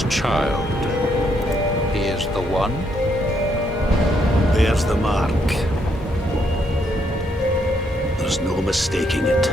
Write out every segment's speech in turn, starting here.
God's child. He is the one? Bears the mark. There's no mistaking it.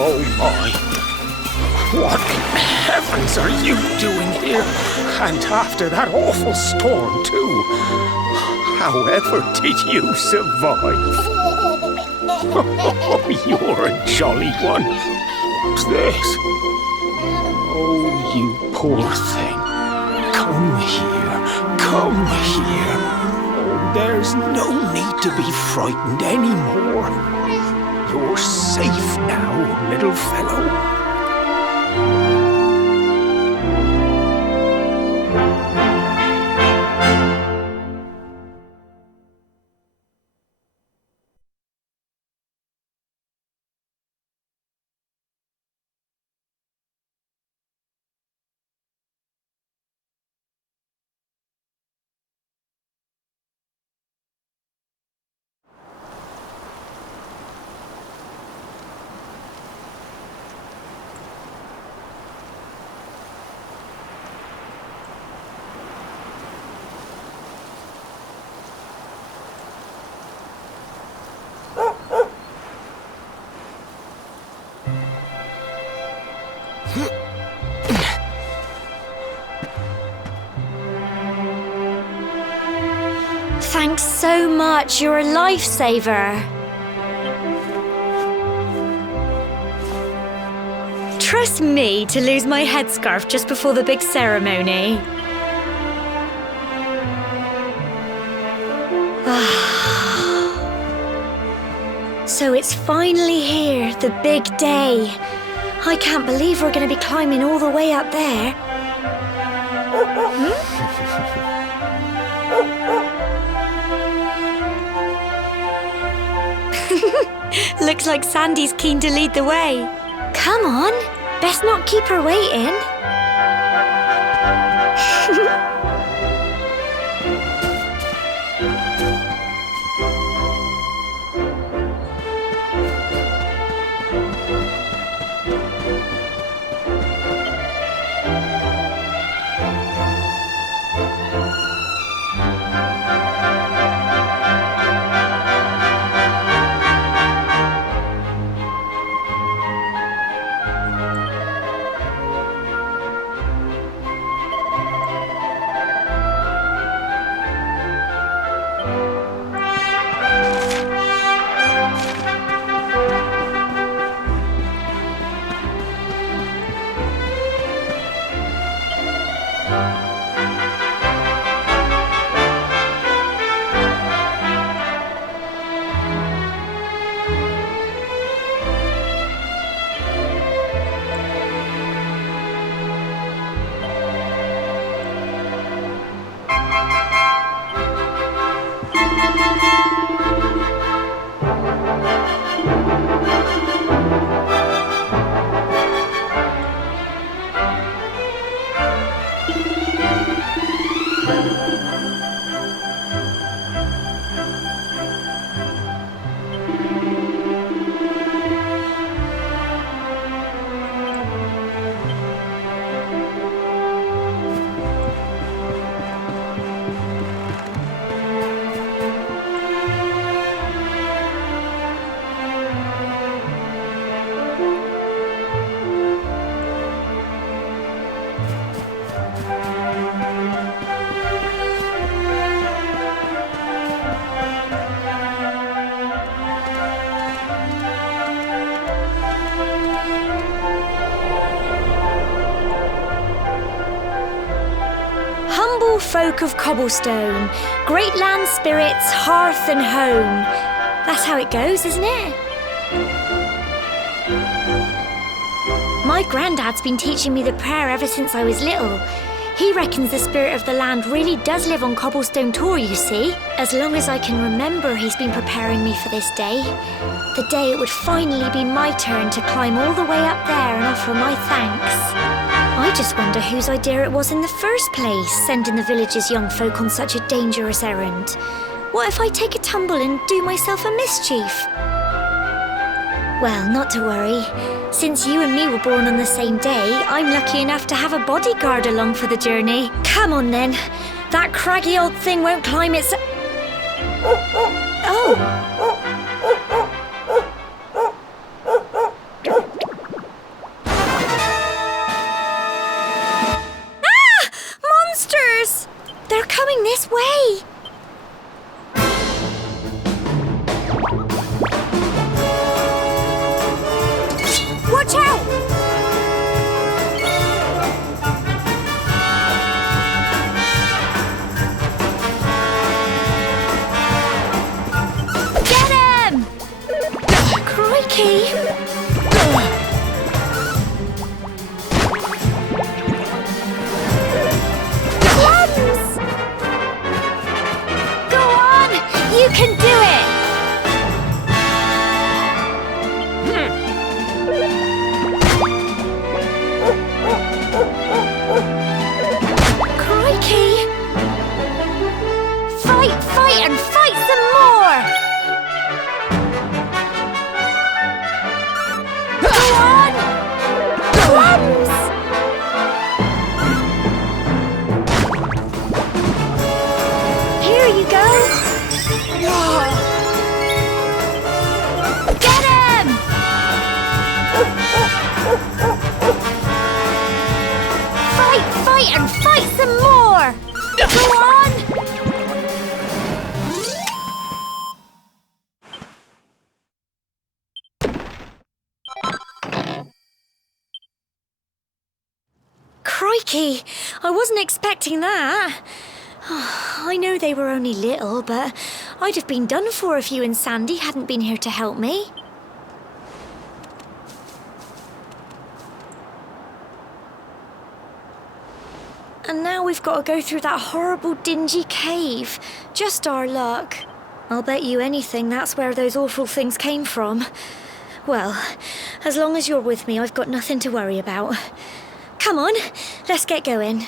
Oh my! What in heavens are you doing here? And after that awful storm, too. However did you survive? Oh, you're a jolly one. What's this? Oh, you poor thing. Come here. Come here. Oh, there's no need to be frightened anymore. You're safe now, little fellow. Thanks so much, you're a lifesaver. Trust me to lose my headscarf just before the big ceremony. So it's finally here, the big day. I can't believe we're going to be climbing all the way up there. Looks like Sandy's keen to lead the way. Come on, best not keep her waiting. Humble folk of cobblestone, great land spirits, hearth and home. That's how it goes, isn't it? My granddad's been teaching me the prayer ever since I was little. He reckons the spirit of the land really does live on Cobblestone Tor, you see. As long as I can remember, he's been preparing me for this day. The day it would finally be my turn to climb all the way up there and offer my thanks. I just wonder whose idea it was in the first place, sending the village's young folk on such a dangerous errand. What if I take a tumble and do myself a mischief? Well, not to worry. Since you and me were born on the same day, I'm lucky enough to have a bodyguard along for the journey. Come on then. That craggy old thing won't climb its... Oh! They're coming this way! Watch out! Get him! Crikey! You can do it! Crikey! Fight, and fight some more! Go on! Drums! Here you go! Get him! Fight, and fight some more! Go on! Crikey! I wasn't expecting that. I know they were only little, but I'd have been done for if you and Sandy hadn't been here to help me. And now we've got to go through that horrible, dingy cave. Just our luck. I'll bet you anything that's where those awful things came from. Well, as long as you're with me, I've got nothing to worry about. Come on, let's get going.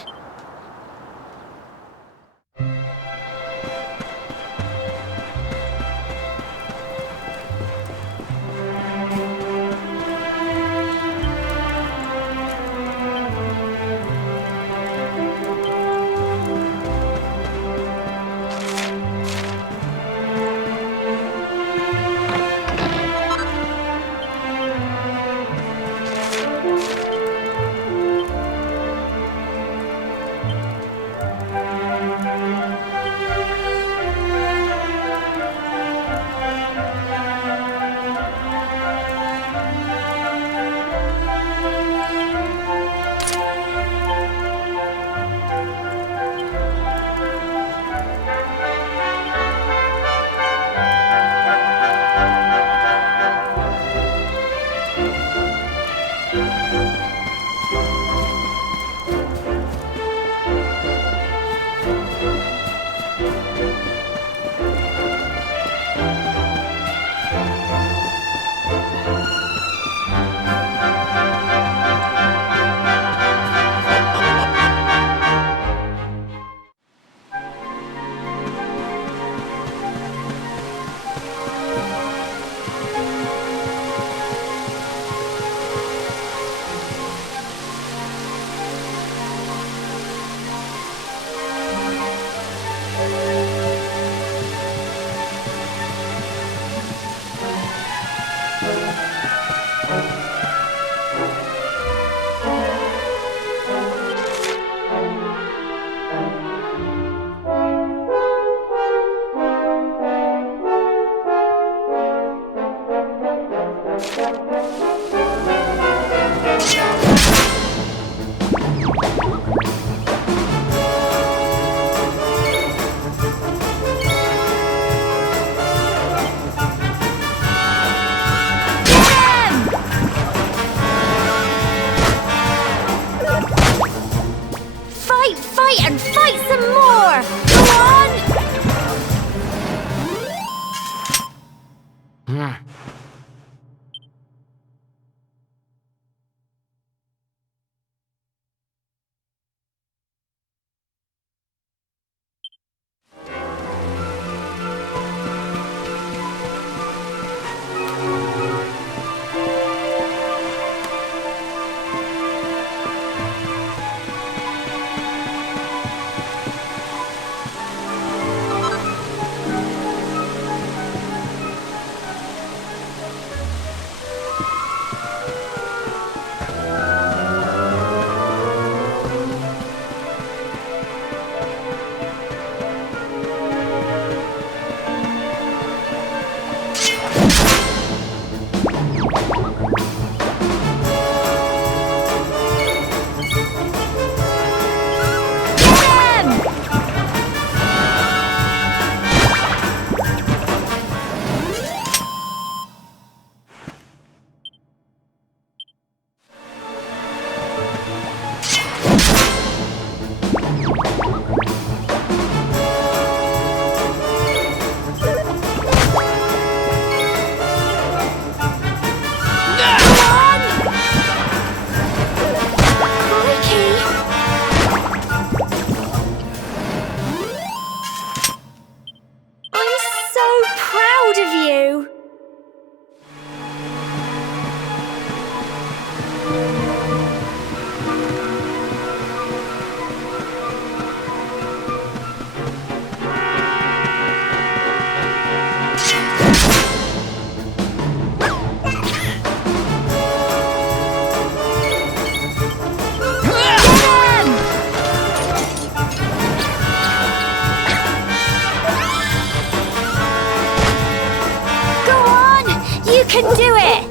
can do it!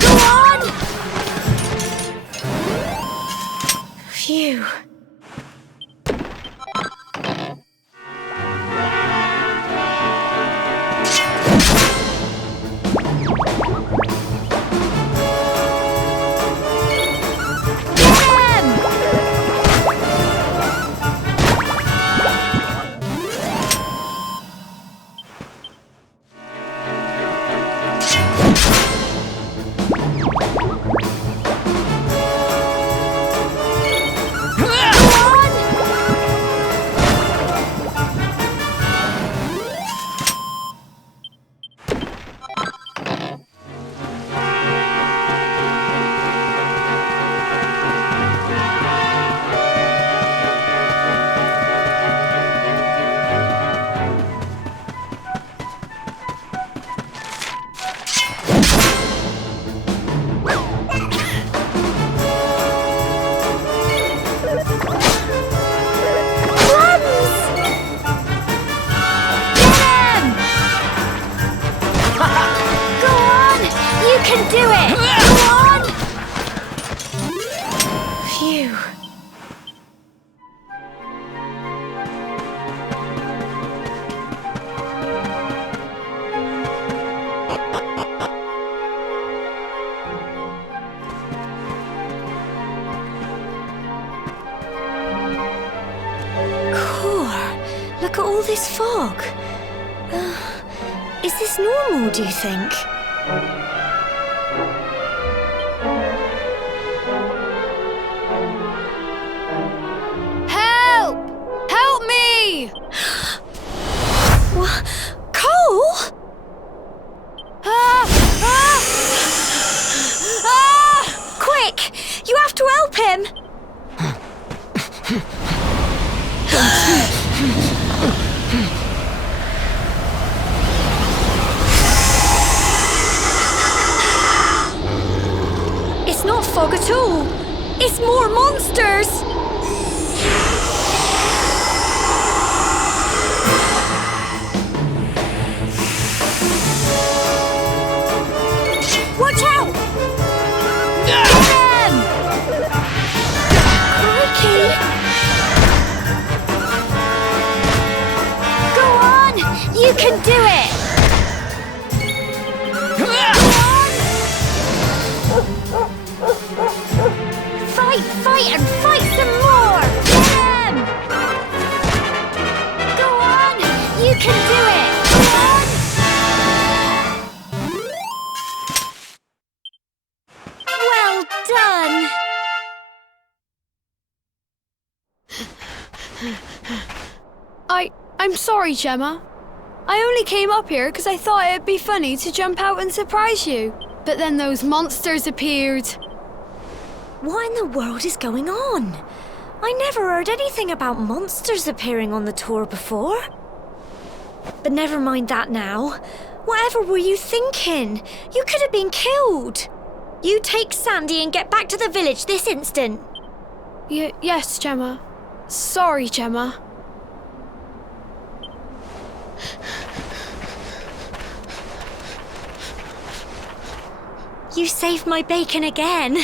Go on! Phew. can do it! Come on! Phew. Look at all this fog. Is this normal, do you think? Help! Help me! What? Cole? Quick! You have to help him! It's not fog at all. It's more monsters. Watch out! Get them! Crikey! Go on! You can do it! Fight and fight some more! Get them! Go on! You can do it! Go on! Well done! I'm sorry, Gemma. I only came up here because I thought it'd be funny to jump out and surprise you. But then those monsters appeared. What in the world is going on? I never heard anything about monsters appearing on the tour before. But never mind that now. Whatever were you thinking? You could have been killed. You take Sandy and get back to the village this instant. Yes, Gemma. Sorry, Gemma. You saved my bacon again.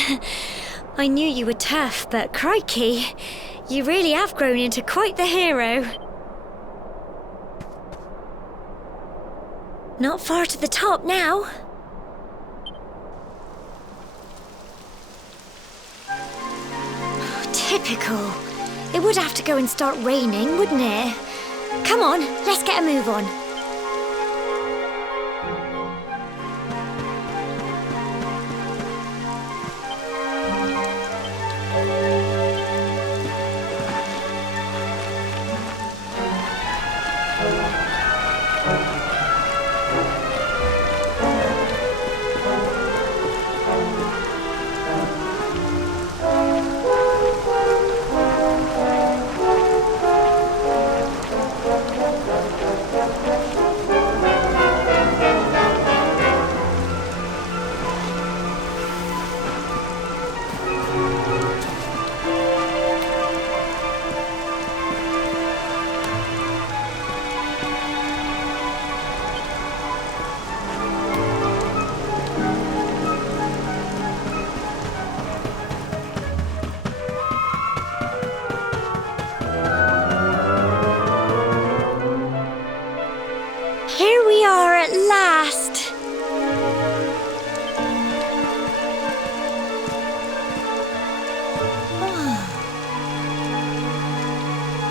I knew you were tough, but crikey, you really have grown into quite the hero. Not far to the top now. Typical. It would have to go and start raining, wouldn't it? Come on, let's get a move on.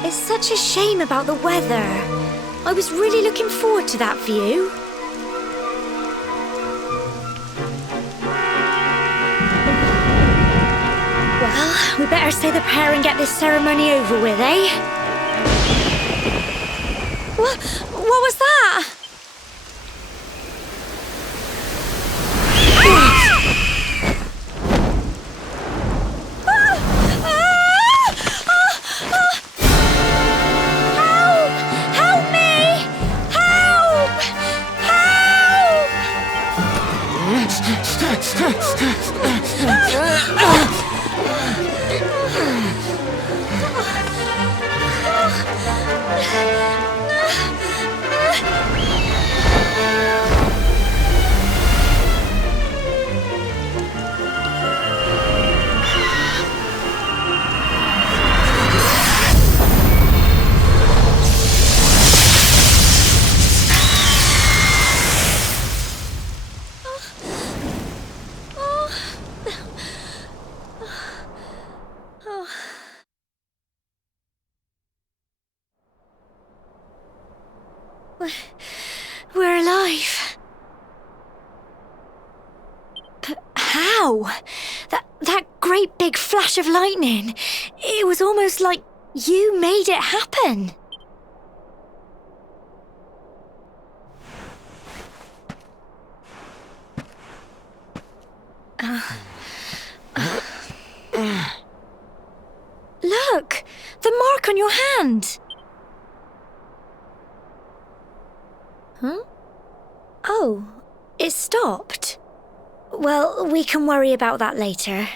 It's such a shame about the weather. I was really looking forward to that view. Well, we better say the prayer and get this ceremony over with, eh? What was that? We're alive. But how? That great big flash of lightning. It was almost like you made it happen. Look! The mark on your hand! Huh? Oh, it stopped. Well, we can worry about that later.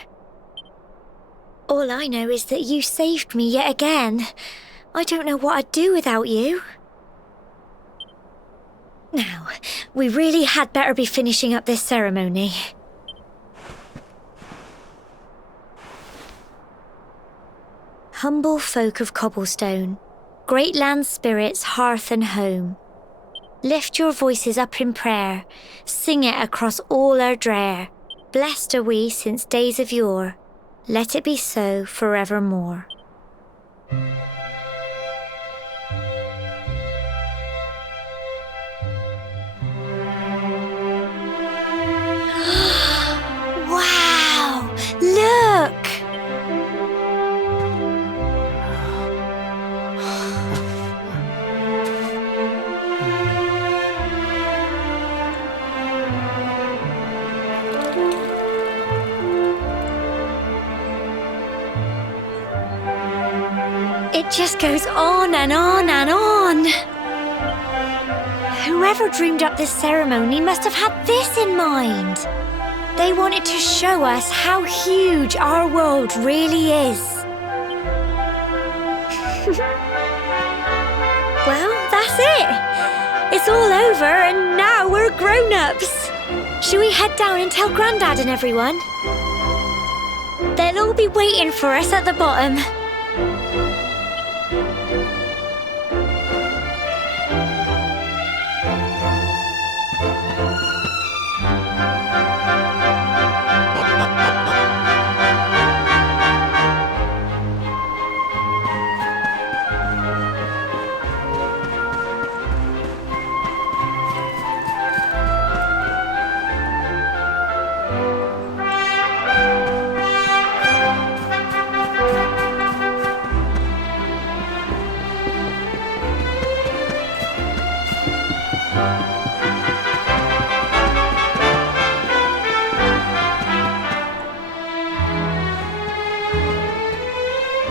All I know is that you saved me yet again. I don't know what I'd do without you. Now, we really had better be finishing up this ceremony. Humble folk of Cobblestone, great land spirits, hearth and home, lift your voices up in prayer, sing it across all our drear. Blessed are we since days of yore, let it be so forevermore. Wow! Look! It just goes on and on and on. Whoever dreamed up this ceremony must have had this in mind. They wanted to show us how huge our world really is. Well, that's it. It's all over and now we're grown-ups. Shall we head down and tell Grandad and everyone? They'll all be waiting for us at the bottom.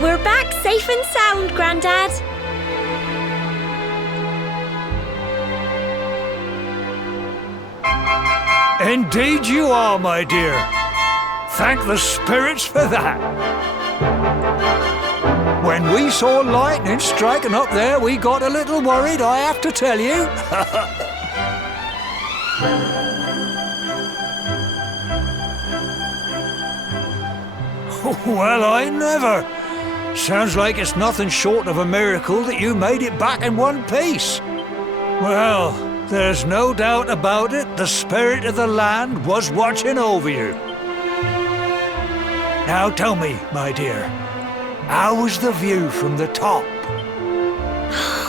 We're back safe and sound, Grandad. Indeed you are, my dear. Thank the spirits for that. When we saw lightning striking up there, we got a little worried, I have to tell you. Well, I never. Sounds like it's nothing short of a miracle that you made it back in one piece. Well, there's no doubt about it, the spirit of the land was watching over you. Now tell me, my dear, how was the view from the top?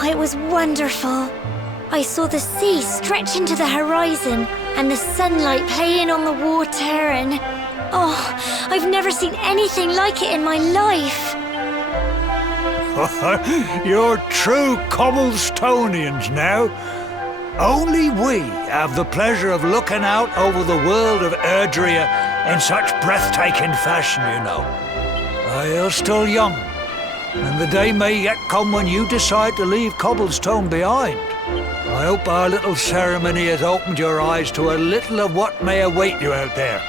It was wonderful. I saw the sea stretch into the horizon and the sunlight playing on the water and... Oh, I've never seen anything like it in my life. You're true Cobblestonians now. Only we have the pleasure of looking out over the world of Erdrea in such breathtaking fashion, you know. You're still young, and the day may yet come when you decide to leave Cobblestone behind. I hope our little ceremony has opened your eyes to a little of what may await you out there.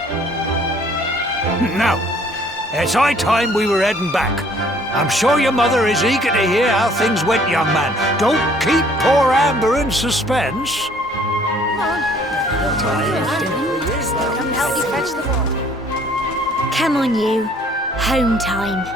Now, it's high time we were heading back. I'm sure your mother is eager to hear how things went, young man. Don't keep poor Amber in suspense. Come on, you. Home time.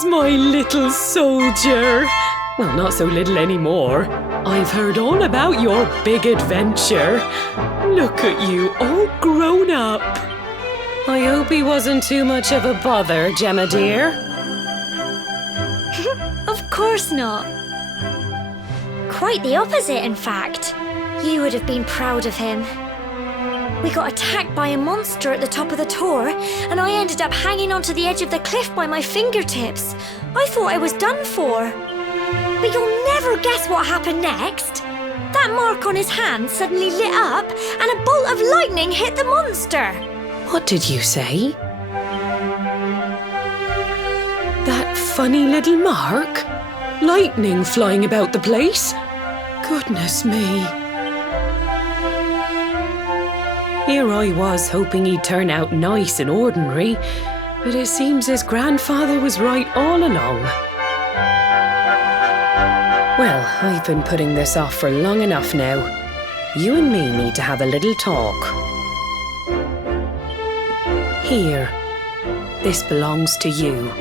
there's my little soldier. Well, not so little anymore. I've heard all about your big adventure. Look at you, all grown up. I hope he wasn't too much of a bother, Gemma dear. Of course not. Quite the opposite, in fact. You would have been proud of him. We got attacked by a monster at the top of the tor, and I ended up hanging onto the edge of the cliff by my fingertips. I thought I was done for. But you'll never guess what happened next. That mark on his hand suddenly lit up, and a bolt of lightning hit the monster. What did you say? That funny little mark? Lightning flying about the place? Goodness me. Here I was hoping he'd turn out nice and ordinary, but it seems his grandfather was right all along. Well, I've been putting this off for long enough now. You and me need to have a little talk. Here, this belongs to you.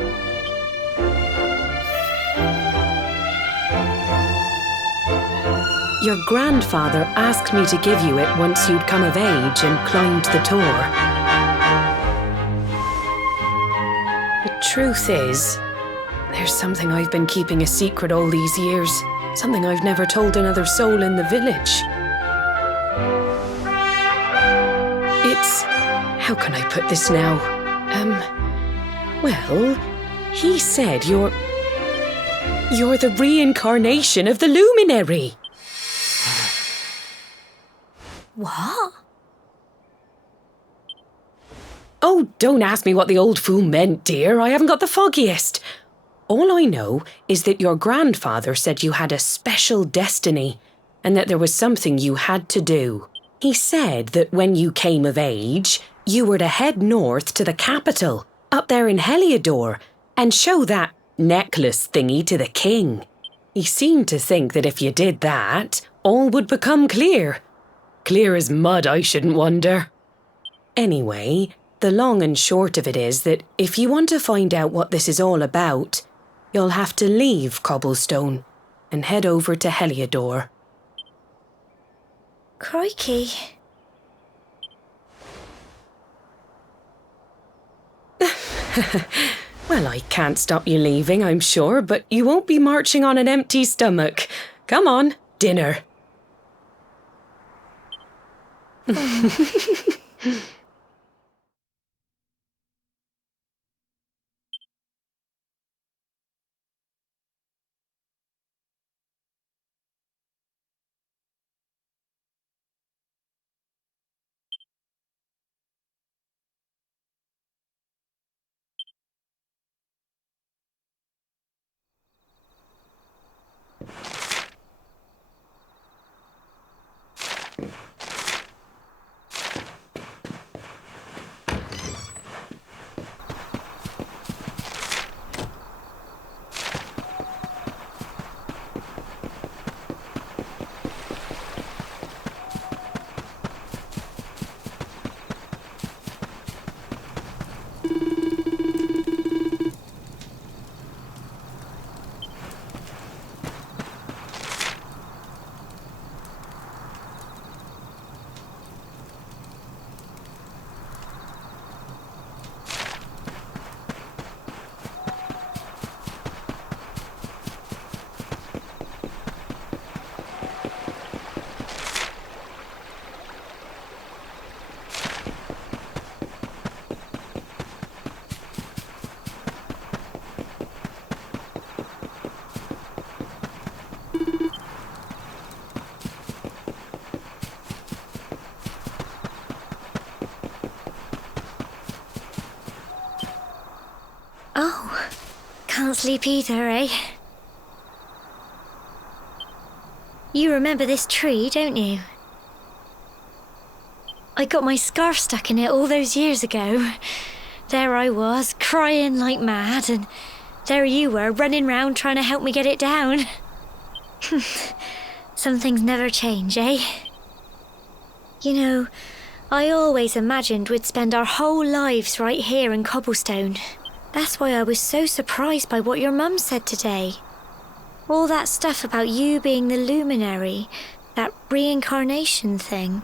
Your grandfather asked me to give you it once you'd come of age and climbed the tor. The truth is, there's something I've been keeping a secret all these years. Something I've never told another soul in the village. It's... how can I put this now? Well, he said you're the reincarnation of the luminary. What? Oh, don't ask me what the old fool meant, dear. I haven't got the foggiest. All I know is that your grandfather said you had a special destiny and that there was something you had to do. He said that when you came of age, you were to head north to the capital, up there in Heliodor, and show that necklace thingy to the king. He seemed to think that if you did that, all would become clear. Clear as mud, I shouldn't wonder. Anyway, the long and short of it is that if you want to find out what this is all about, you'll have to leave Cobblestone and head over to Heliodor. Crikey. Well, I can't stop you leaving, I'm sure, but you won't be marching on an empty stomach. Come on, dinner. Oh, can't sleep either, eh? You remember this tree, don't you? I got my scarf stuck in it all those years ago. There I was, crying like mad, and there you were, running round trying to help me get it down. Some things never change, eh? You know, I always imagined we'd spend our whole lives right here in Cobblestone. That's why I was so surprised by what your mum said today. All that stuff about you being the luminary, that reincarnation thing.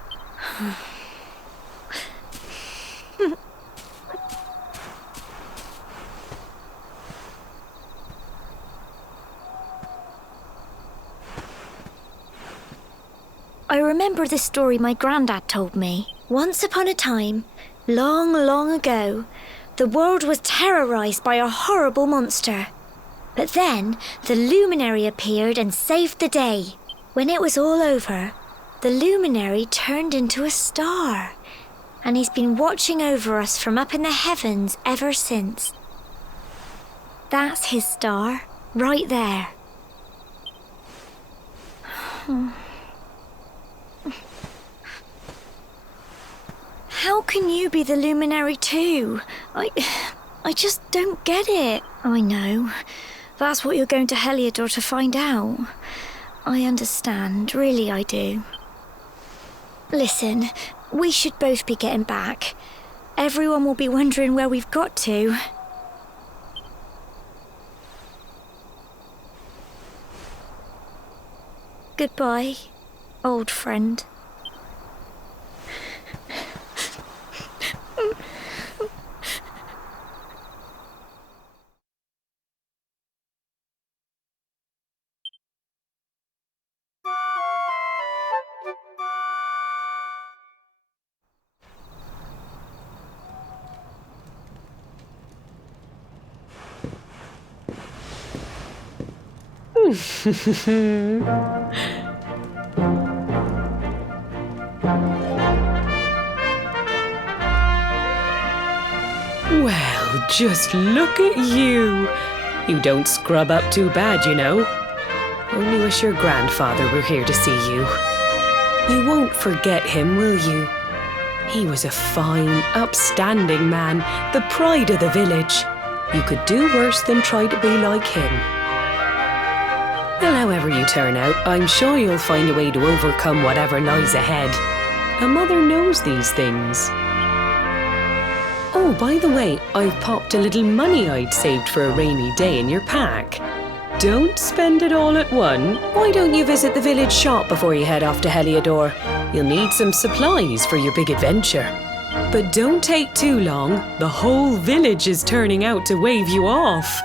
I remember the story my granddad told me. Once upon a time, long, long ago, the world was terrorized by a horrible monster. But then, the luminary appeared and saved the day. When it was all over, the luminary turned into a star. And he's been watching over us from up in the heavens ever since. That's his star, right there. How can you be the luminary too? I just don't get it. I know. That's what you're going to Heliodor to find out. I understand, really I do. Listen, we should both be getting back. Everyone will be wondering where we've got to. Goodbye, old friend. Well, just look at you. You don't scrub up too bad, you know. Only wish your grandfather were here to see you. You won't forget him, will you? He was a fine, upstanding man, the pride of the village. You could do worse than try to be like him. Well, however you turn out, I'm sure you'll find a way to overcome whatever lies ahead. A mother knows these things. Oh, by the way, I've popped a little money I'd saved for a rainy day in your pack. Don't spend it all at once. Why don't you visit the village shop before you head off to Heliodor? You'll need some supplies for your big adventure. But don't take too long. The whole village is turning out to wave you off.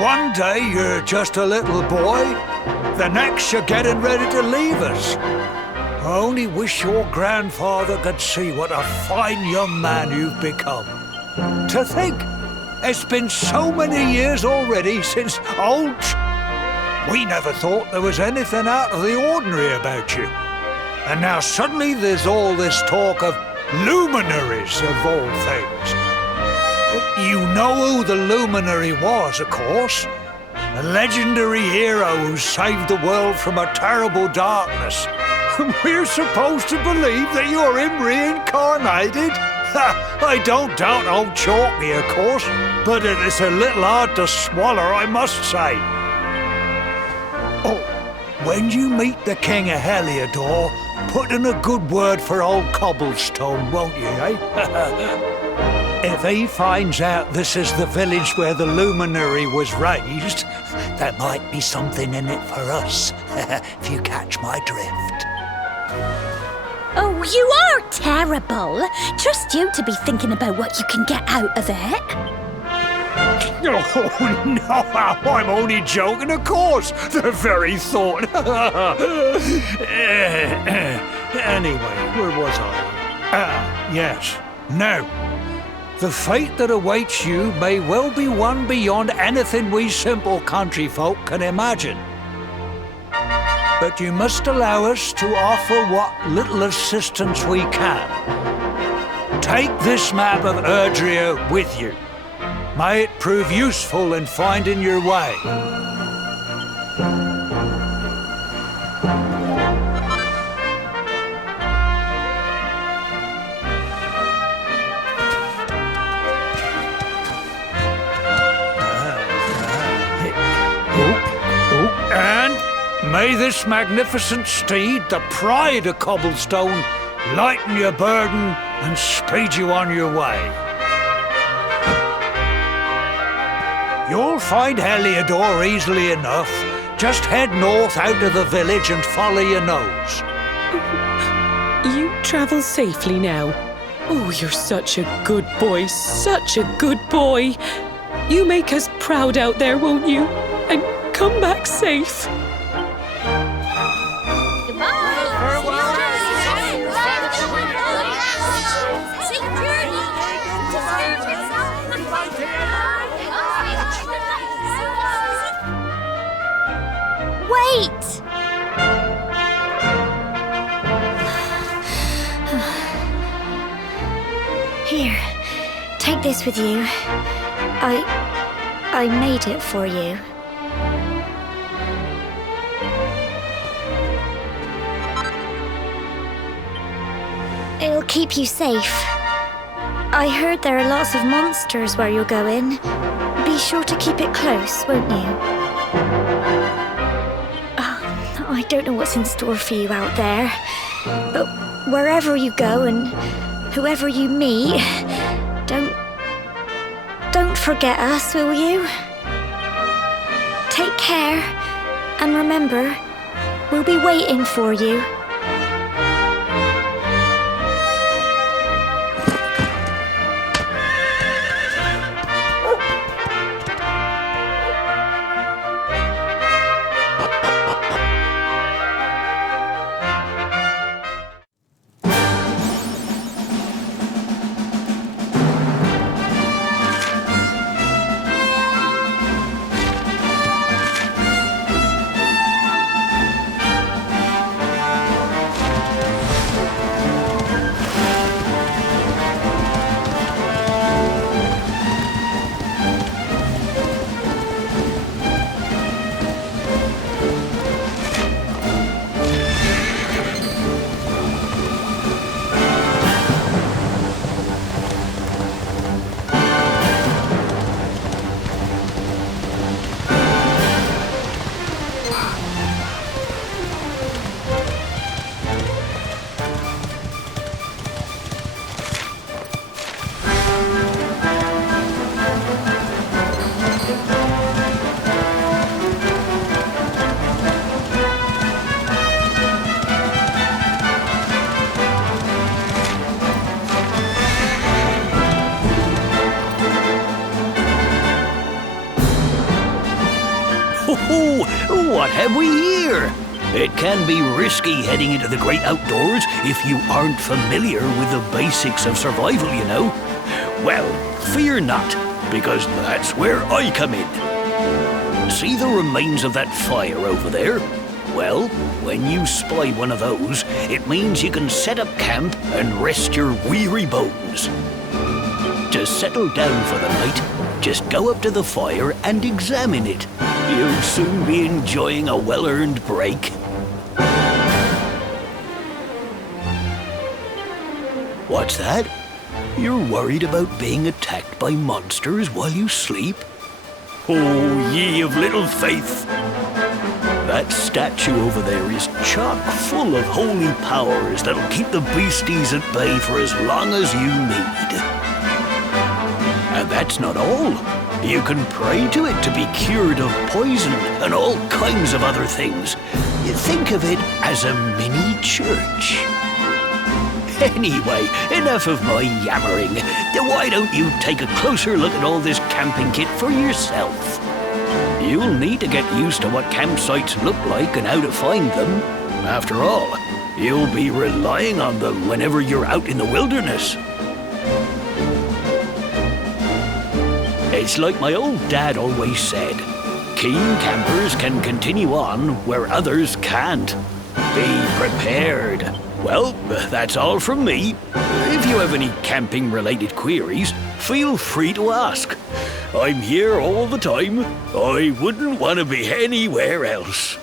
One day you're just a little boy, the next you're getting ready to leave us. I only wish your grandfather could see what a fine young man you've become. To think, it's been so many years already since old... We never thought there was anything out of the ordinary about you. And now suddenly there's all this talk of luminaries of all things. You know who the luminary was, of course. A legendary hero who saved the world from a terrible darkness. We're supposed to believe that you're him reincarnated? I don't doubt old Chalky, of course, but it is a little hard to swallow, I must say. Oh, when you meet the King of Heliodor, put in a good word for old Cobblestone, won't you, eh? If he finds out this is the village where the luminary was raised, there might be something in it for us, if you catch my drift. Oh, you are terrible. Trust you to be thinking about what you can get out of it. Oh, no, I'm only joking, of course. The very thought. Anyway, where was I? Yes. Now, the fate that awaits you may well be one beyond anything we simple country folk can imagine. But you must allow us to offer what little assistance we can. Take this map of Erdrea with you. May it prove useful in finding your way. And may this magnificent steed, the pride of Cobblestone, lighten your burden and speed you on your way. You'll find Heliodor easily enough. Just head north out of the village and follow your nose. You travel safely now. Oh, you're such a good boy, such a good boy. You make us proud out there, won't you? And come back safe. Wait! Here, take this with you. I made it for you. It'll keep you safe. I heard there are lots of monsters where you're going. Be sure to keep it close, won't you? I don't know what's in store for you out there, but wherever you go and whoever you meet, don't forget us, will you? Take care, and remember, we'll be waiting for you. what have we here? It can be risky heading into the great outdoors if you aren't familiar with the basics of survival, you know. Well, fear not, because that's where I come in. See the remains of that fire over there? Well, when you spy one of those, it means you can set up camp and rest your weary bones. To settle down for the night, just go up to the fire and examine it. You'll soon be enjoying a well-earned break. What's that? You're worried about being attacked by monsters while you sleep? Oh, ye of little faith! That statue over there is chock full of holy powers that'll keep the beasties at bay for as long as you need. And that's not all. You can pray to it to be cured of poison and all kinds of other things. Think of it as a mini church. Anyway, enough of my yammering. Why don't you take a closer look at all this camping kit for yourself? You'll need to get used to what campsites look like and how to find them. After all, you'll be relying on them whenever you're out in the wilderness. It's like my old dad always said, keen campers can continue on where others can't. Be prepared. Well, that's all from me. If you have any camping-related queries, feel free to ask. I'm here all the time. I wouldn't want to be anywhere else.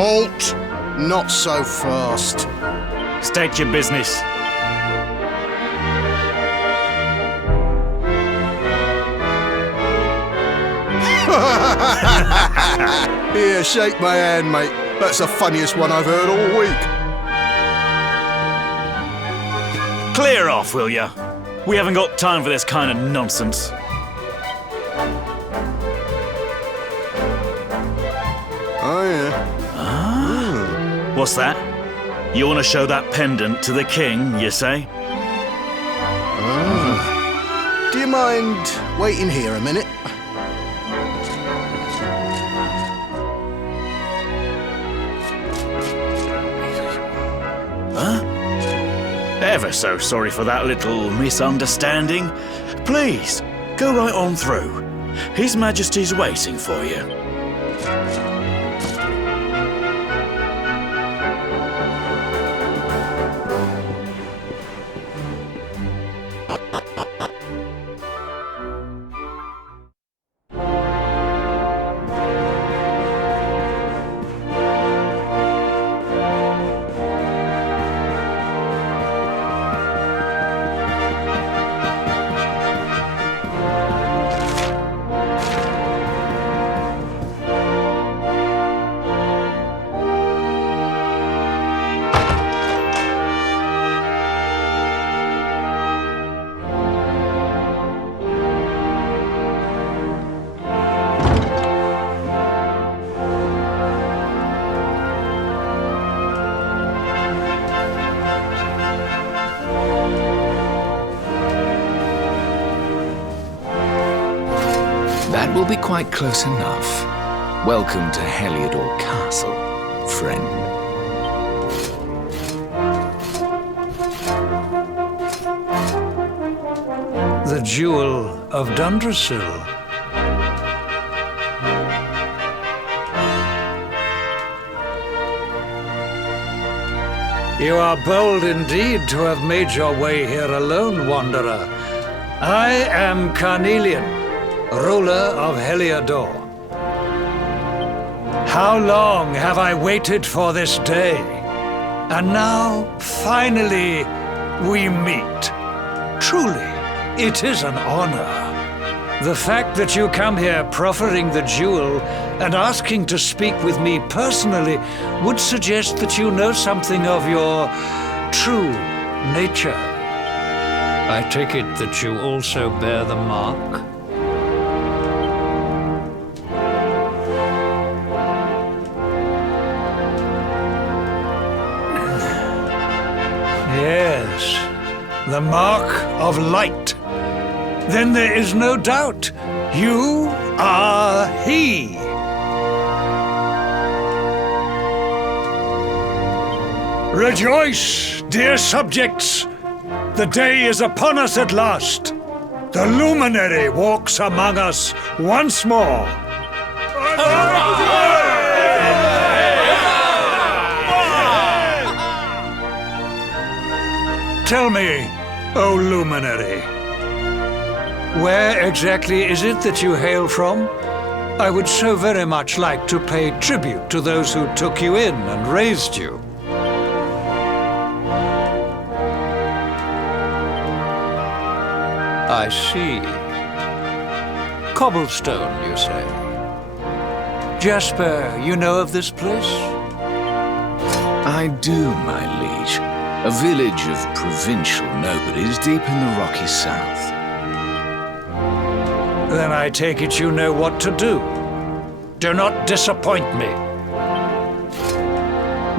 Halt! Not so fast. State your business. Here, shake my hand, mate. That's the funniest one I've heard all week. Clear off, will ya? We haven't got time for this kind of nonsense. Oh, yeah. What's that? You want to show that pendant to the king, you say? Do you mind waiting here a minute? Ever so sorry for that little misunderstanding. Please, go right on through. His Majesty's waiting for you. That will be quite close enough. Welcome to Heliodor Castle, friend. The Jewel of Dundrasil. You are bold indeed to have made your way here alone, Wanderer. I am Carnelian, ruler of Heliodor. How long have I waited for this day? And now, finally, we meet. Truly, it is an honor. The fact that you come here proffering the jewel and asking to speak with me personally would suggest that you know something of your true nature. I take it that you also bear the mark? Yes, the mark of light. Then there is no doubt. You are he. Rejoice, dear subjects. The day is upon us at last. The luminary walks among us once more. Tell me, O luminary, where exactly is it that you hail from? I would so very much like to pay tribute to those who took you in and raised you. I see. Cobblestone, you say? Jasper, you know of this place? I do, my liege. A village of provincial nobodies deep in the rocky south. Then I take it you know what to do. Do not disappoint me.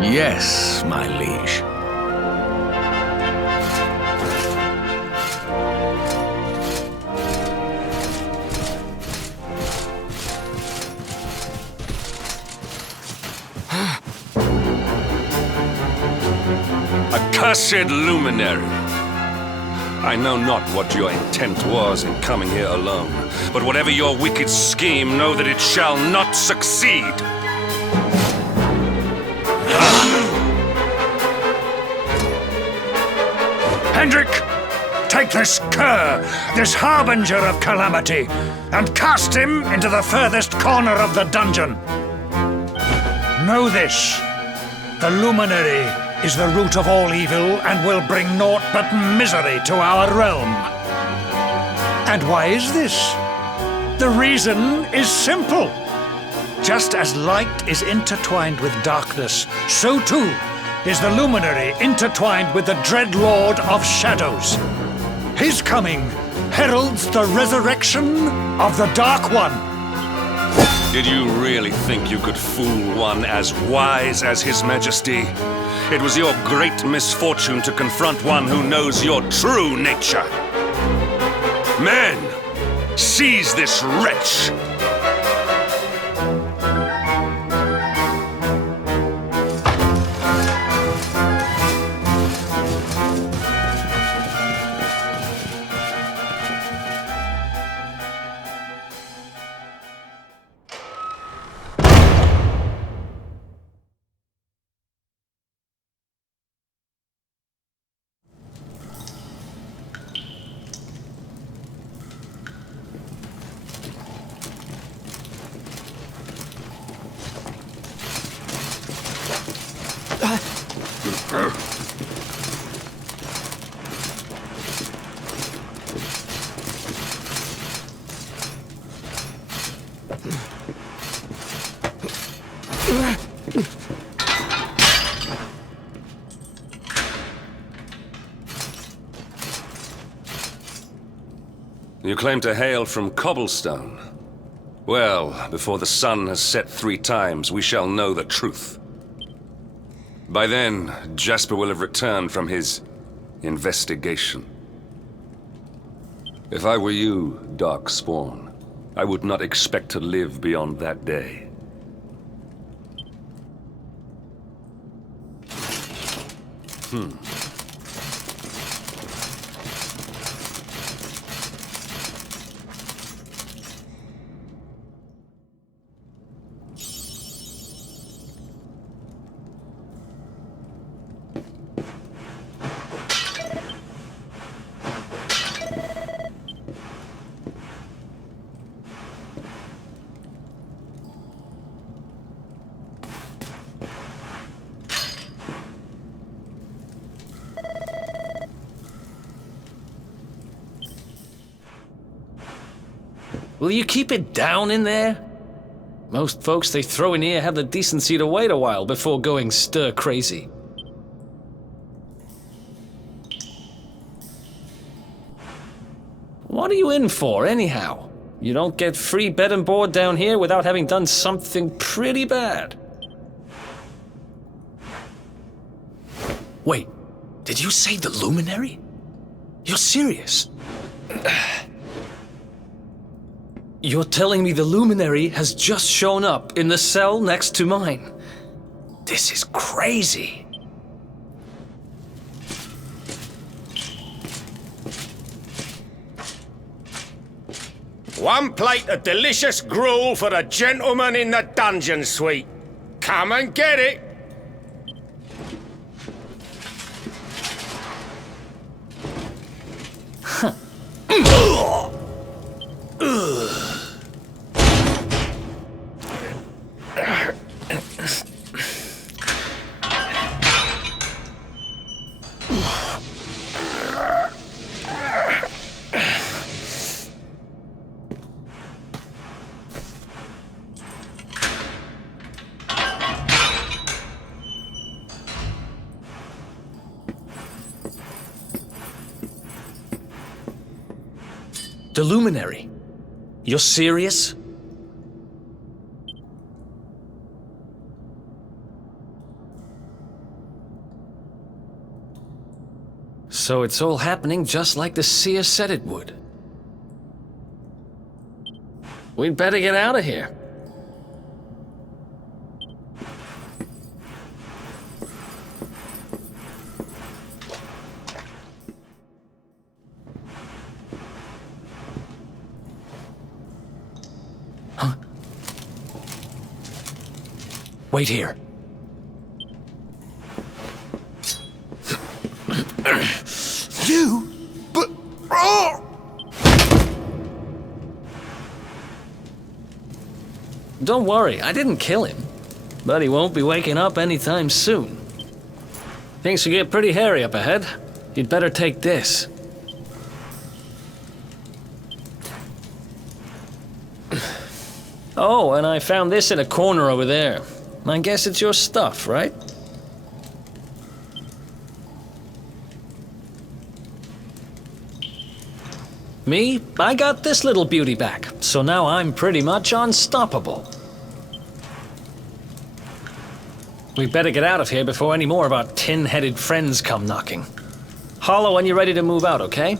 Yes, my liege. Accursed luminary! I know not what your intent was in coming here alone, but whatever your wicked scheme, know that it shall not succeed! Hendrik, take this cur, this harbinger of calamity, and cast him into the furthest corner of the dungeon. Know this. The Luminary is the root of all evil and will bring naught but misery to our realm. And why is this? The reason is simple. Just as light is intertwined with darkness, so too is the Luminary intertwined with the dread Lord of Shadows. His coming heralds the resurrection of the Dark One. Did you really think you could fool one as wise as His Majesty? It was your great misfortune to confront one who knows your true nature. Men, seize this wretch! You claim to hail from Cobblestone. Well, before the sun has set 3 times, we shall know the truth. By then, Jasper will have returned from his investigation. If I were you, Darkspawn, I would not expect to live beyond that day. Will you keep it down in there? Most folks they throw in here have the decency to wait a while before going stir crazy. What are you in for, anyhow? You don't get free bed and board down here without having done something pretty bad. Wait, did you say the Luminary? You're serious? You're telling me the Luminary has just shown up in the cell next to mine? This is crazy. One plate of delicious gruel for the gentleman in the dungeon suite. Come and get it. The Luminary? You're serious? So it's all happening just like the seer said it would. We'd better get out of here. Huh? Wait here. You? But... Oh! Don't worry, I didn't kill him. but he won't be waking up anytime soon. Things could get pretty hairy up ahead. You'd better take this. Oh, and I found this in a corner over there. I guess it's your stuff, right? Me, I got this little beauty back, so now I'm pretty much unstoppable. We better get out of here before any more of our tin-headed friends come knocking. Holler when you're ready to move out, okay?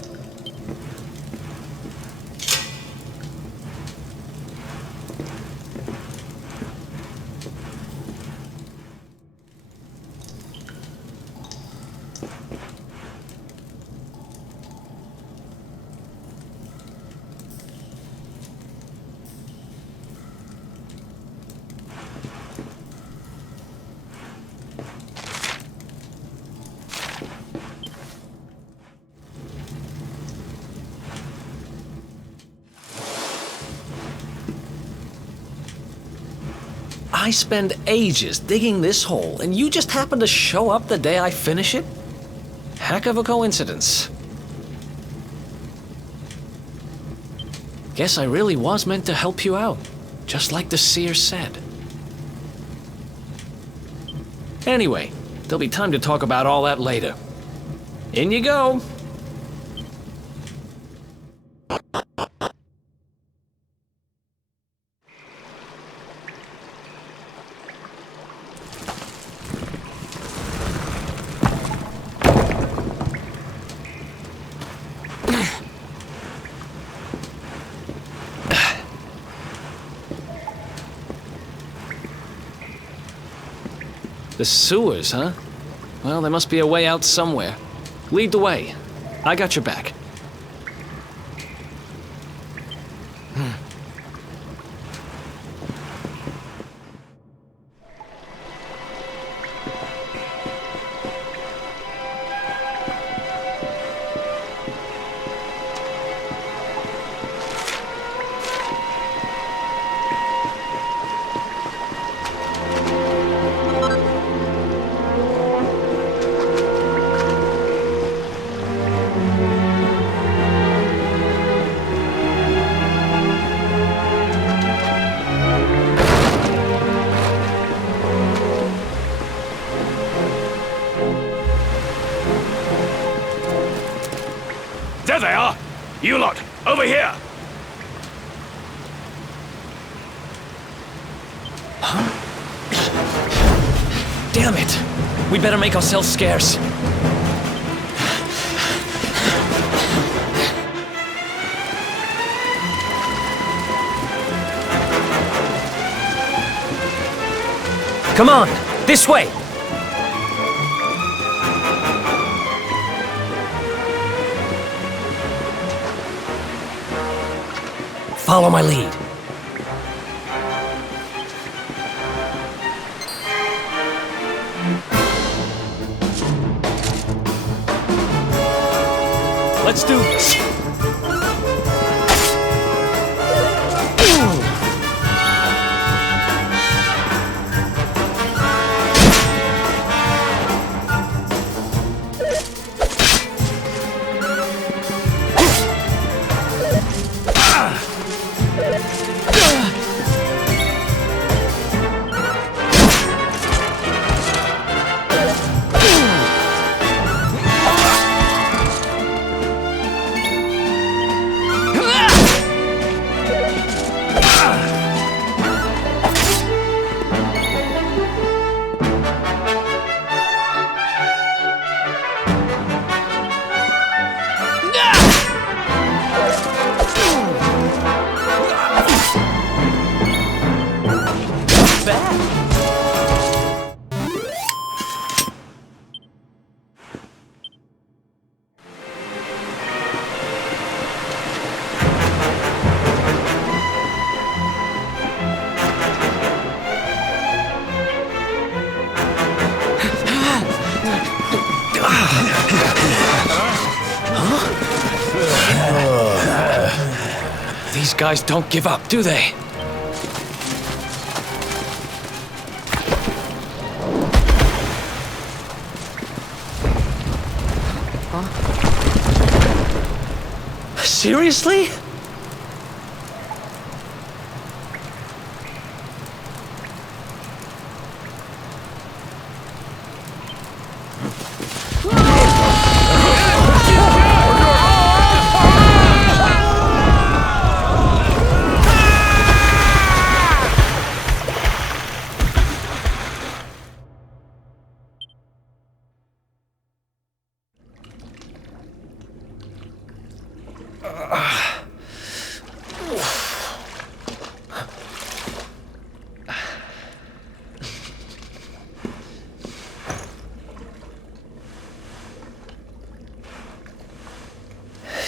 I spend ages digging this hole, and you just happen to show up the day I finish it? Heck of a coincidence. Guess I really was meant to help you out, just like the seer said. Anyway, there'll be time to talk about all that later. In you go. The sewers, huh? Well, there must be a way out somewhere. Lead the way. I got your back. There they are! You lot, over here! Huh? Damn it! We better make ourselves scarce. Come on, this way! Follow my lead. Let's do this. These guys don't give up, do they? useful. Seriously?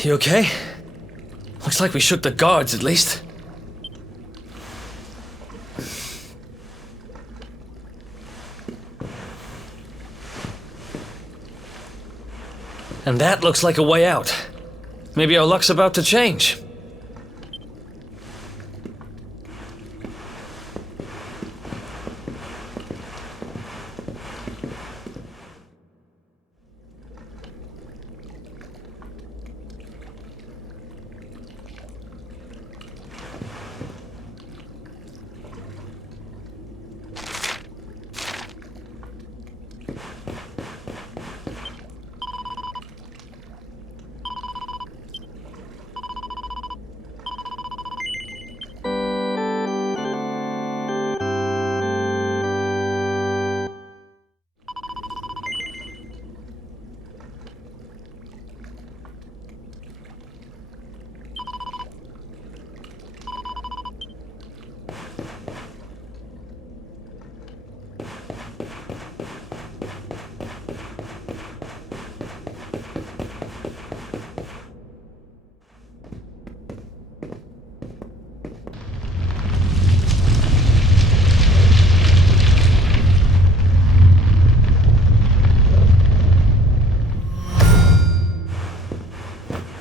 You okay? Looks like we shook the guards, at least. And that looks like a way out. Maybe our luck's about to change.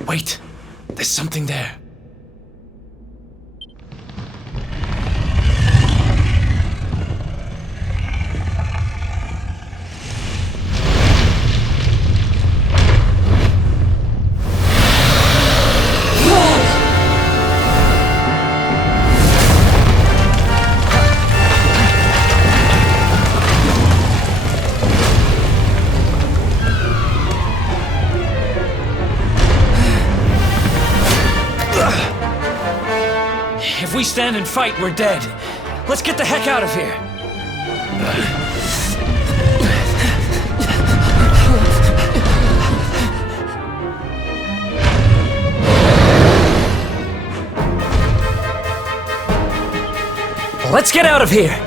Wait, there's something there. If we stand and fight, we're dead. Let's get the heck out of here. Let's get out of here.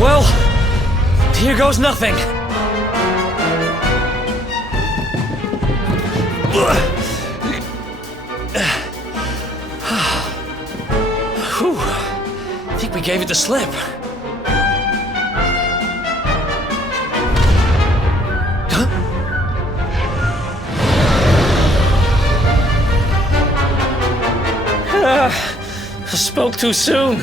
Well, here goes nothing. Whew. I think we gave it the slip. Huh? I spoke too soon.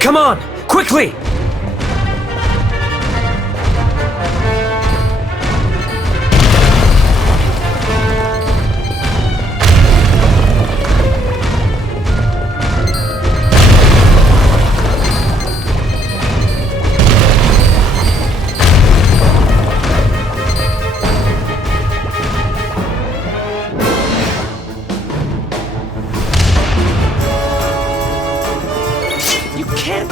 Come on, quickly! You can't...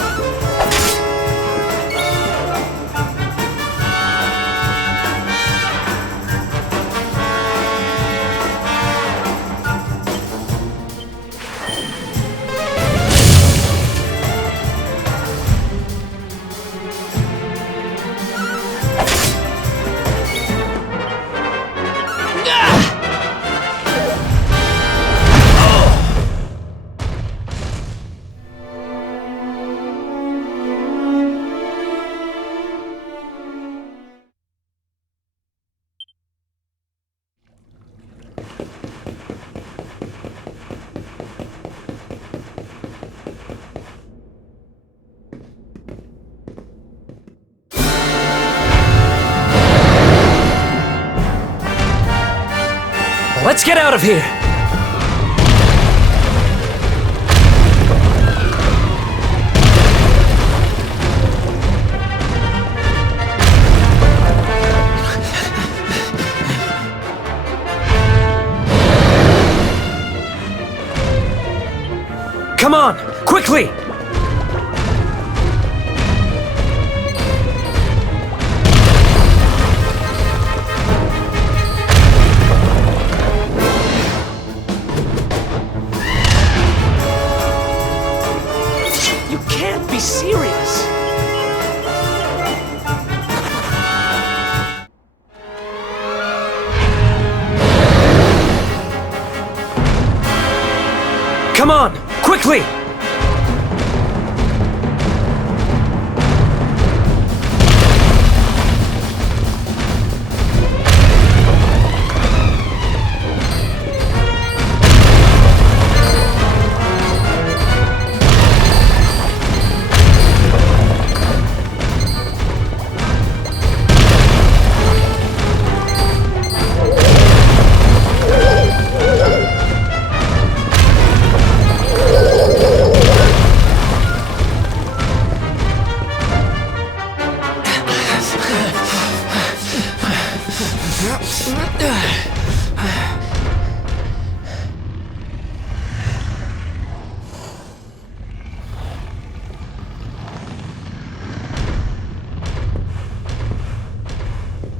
get out of here! Come on, quickly! You can't be serious! Come on, quickly!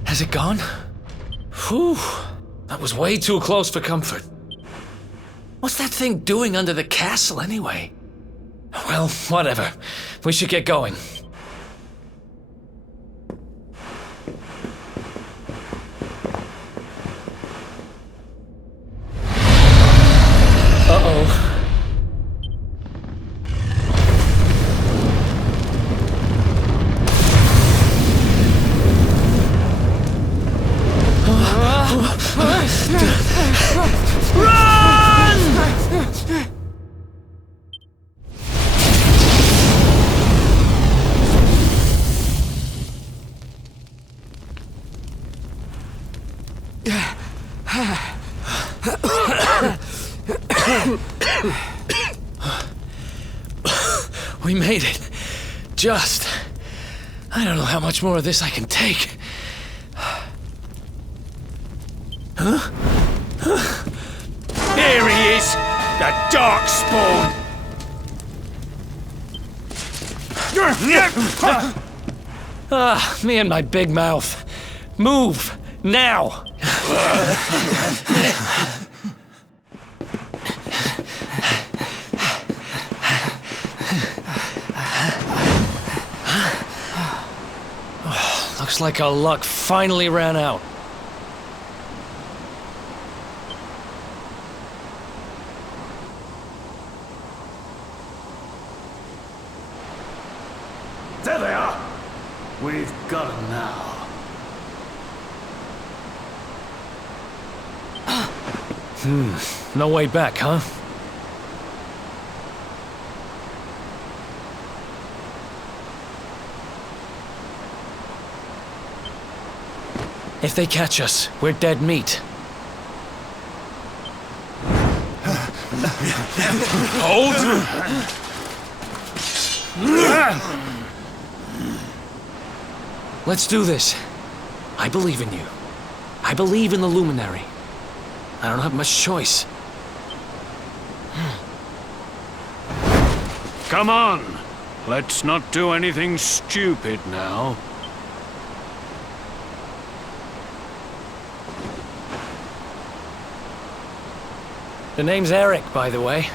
Has it gone? Whew, that was way too close for comfort. What's that thing doing under the castle anyway? Well, whatever. We should get going. Uh-oh. We made it. Just. I don't know how much more of this I can take. Huh? Here he is, the Darkspawn. Ah, me and my big mouth. Move, now! Looks like our luck finally ran out. There they are! We've got them now. No way back, huh? If they catch us, we're dead meat. Hold! Let's do this. I believe in you. I believe in the Luminary. I don't have much choice. Come on. Let's not do anything stupid now. The name's Eric, by the way.